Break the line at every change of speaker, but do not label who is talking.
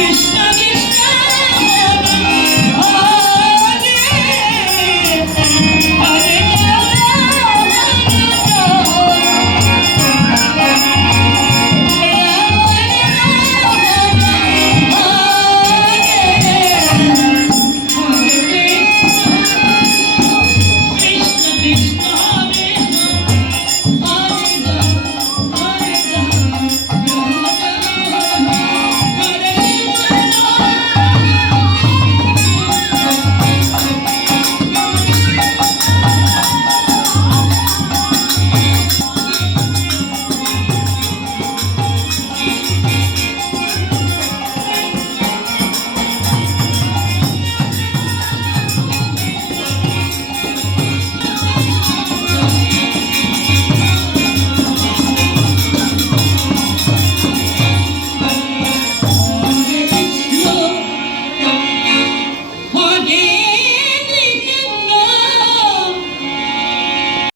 Peace.